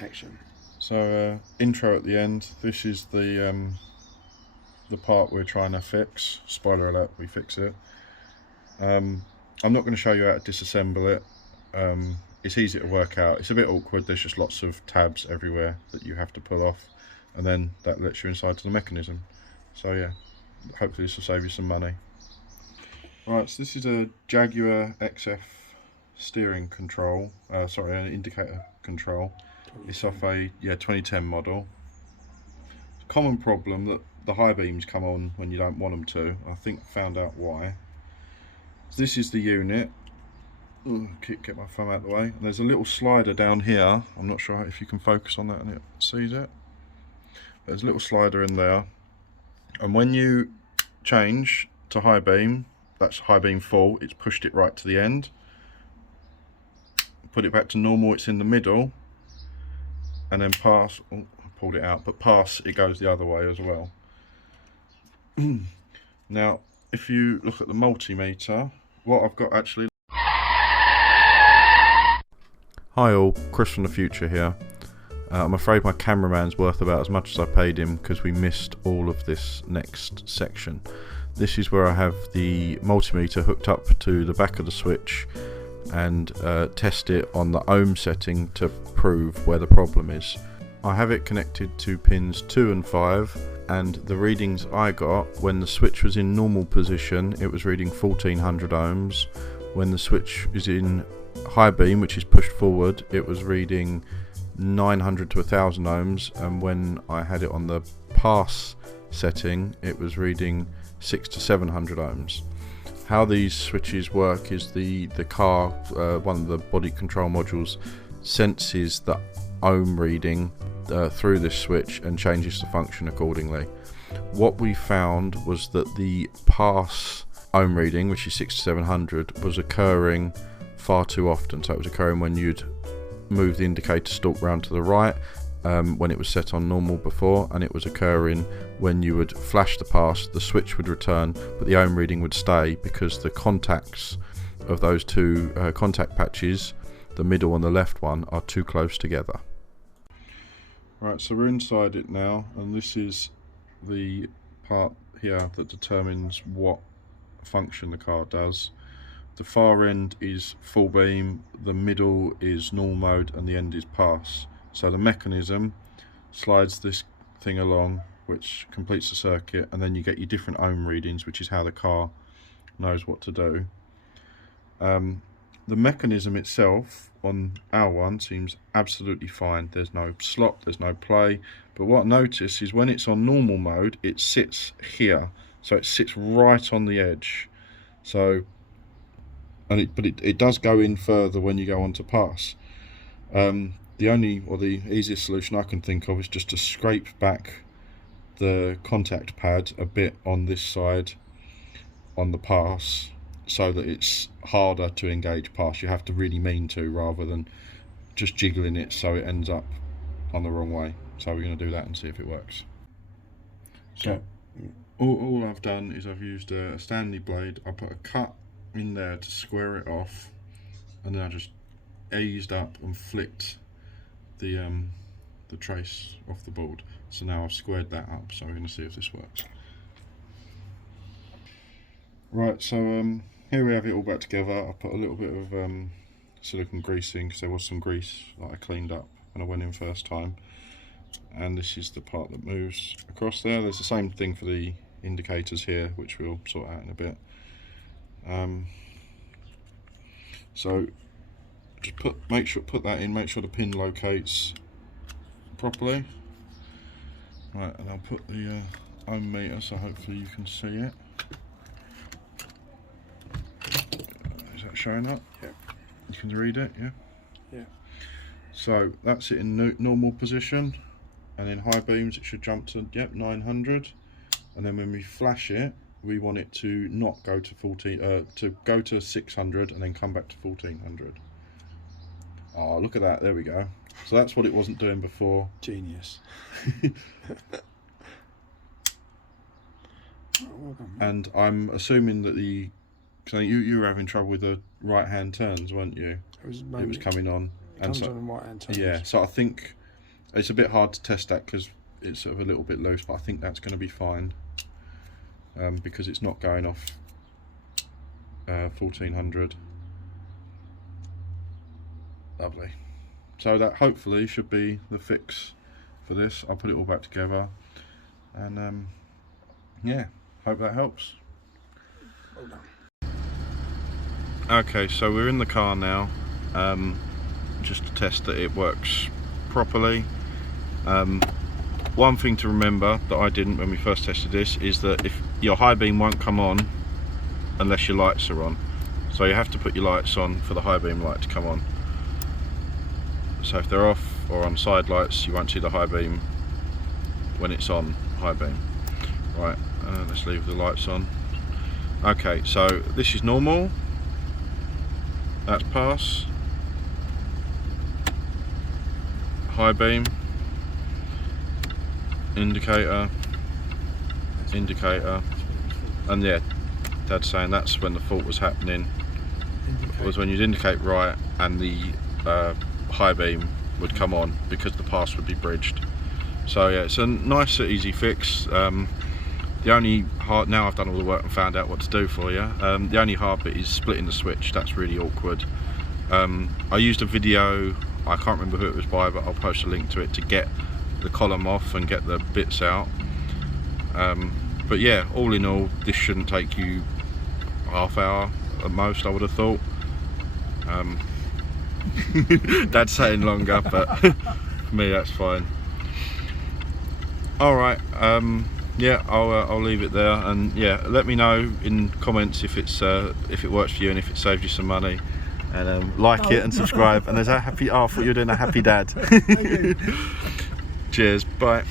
Action. So intro at the end. This is the part we're trying to fix. Spoiler alert, we fix it. I'm not going to show you how to disassemble it. It's easy to work out. It's a bit awkward. There's just lots of tabs everywhere that you have to pull off, and then that lets you inside to the mechanism. So yeah, hopefully this will save you some money. Right, so this is a Jaguar XF steering control. Sorry, an indicator control. It's off a 2010 model. Common problem that the high beams come on when you don't want them to. I think I found out why. So this is the unit. Get my thumb out of the way. And there's a little slider down here. I'm not sure if you can focus on that and it sees it. There's a little slider in there. And when you change to high beam, that's high beam full, it's pushed it right to the end. Put it back to normal, it's in the middle. And then pass, oh, I pulled it out, but pass, it goes the other way as well. Now, if you look at the multimeter, what I've got actually... Hi all, Chris from the future here. I'm afraid my cameraman's worth about as much as I paid him because we missed all of this next section. This is where I have the multimeter hooked up to the back of the switch and test it on the ohm setting to prove where the problem is. I have it connected to pins 2 and 5, and the readings I got when the switch was in normal position, it was reading 1400 ohms. When the switch is in high beam, which is pushed forward, it was reading 900 to 1000 ohms, and when I had it on the pass setting, it was reading 600 to 700 ohms. How these switches work is the car, one of the body control modules, senses the ohm reading through this switch and changes the function accordingly. What we found was that the pass ohm reading, which is 600 to 700, was occurring far too often. So it was occurring when you'd move the indicator stalk round to the right, when it was set on normal before, and it was occurring when you would flash the pass, the switch would return but the ohm reading would stay because the contacts of those two contact patches, the middle and the left one, are too close together. Right, so we're inside it now, and this is the part here that determines what function the car does. The far end is full beam, the middle is normal mode, and the end is pass. So the mechanism slides this thing along, which completes the circuit, and then you get your different ohm readings, which is how the car knows what to do. The mechanism itself on our one seems absolutely fine. There's no slop, there's no play, but what I notice is when it's on normal mode, it sits here, so it sits right on the edge. So, but it does go in further when you go on to pass. The only, or the easiest solution I can think of is just to scrape back the contact pad a bit on this side on the pass so that it's harder to engage pass. You have to really mean to, rather than just jiggling it so it ends up on the wrong way. So we're going to do that and see if it works. So all I've done is I've used a Stanley blade. I put a cut in there to square it off, and then I just eased up and flicked the trace off the board. So now I've squared that up, so we're going to see if this works. Right, so here we have it all back together. I put a little bit of silicone greasing because there was some grease that I cleaned up when I went in first time, and this is the part that moves across there. There's the same thing for the indicators here, which we'll sort out in a bit. So just put that in, make sure the pin locates properly. Right, and I'll put the ohm meter so hopefully you can see it. Is that showing up? Yeah. You can read it, yeah? Yeah. So that's it in normal position, and in high beams it should jump to 900, and then when we flash it, we want it to not go to to go to 600 and then come back to 1400. Oh, look at that, there we go. So that's what it wasn't doing before. Genius. And I'm assuming that because you were having trouble with the right hand turns, weren't you? It was coming on. And so, on right hand turns. Yeah, so I think It's a bit hard to test that because it's sort of a little bit loose, but I think that's going to be fine, because it's not going off 1400. Lovely. So that hopefully should be the fix for this. I'll put it all back together, and yeah, hope that helps. Well done. Okay, so we're in the car now, just to test that it works properly. One thing to remember that I didn't when we first tested this is that if your high beam won't come on unless your lights are on, so you have to put your lights on for the high beam light to come on. So if they're off or on side lights, you won't see the high beam when it's on high beam. Right, let's leave the lights on. Okay, so this is normal. That's pass. High beam. Indicator. Indicator. And yeah, Dad's saying that's when the fault was happening. Was when you'd indicate right and the high beam would come on because the pass would be bridged. So yeah, it's a nice easy fix. The only hard, now I've done all the work and found out what to do for you, the only hard bit is splitting the switch. That's really awkward. I used a video, I can't remember who it was by, but I'll post a link to it, to get the column off and get the bits out. But yeah, all in all, this shouldn't take you half hour at most, I would have thought. Dad's saying longer, but for me that's fine. Alright, yeah, I'll leave it there, and yeah, let me know in comments if it's if it works for you and if it saves you some money, and like it and subscribe. And there's a happy, oh, I thought you were doing a happy dad. Cheers, bye.